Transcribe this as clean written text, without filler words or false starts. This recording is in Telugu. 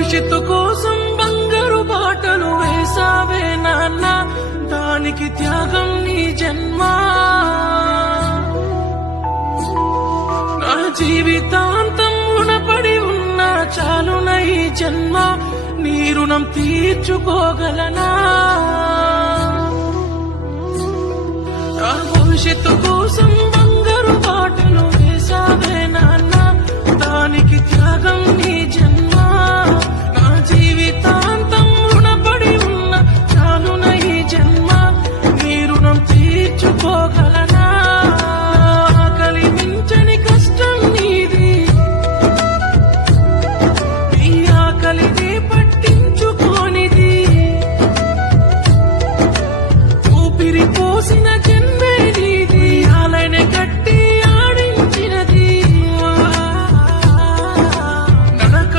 భవిష్యత్తు కోసం బంగారు బాటలు వేసావే నాన్న, దానికి త్యాగం నీ జన్మ. నా జీవితాంతం రుణపడి ఉన్న చాలున ఈ జన్మ, నీ రుణం తీర్చుకోగలనా? నా భవిష్యత్తు కోసం బంగారు బాటలు వేసావే నాన్న, దానికి త్యాగం నీ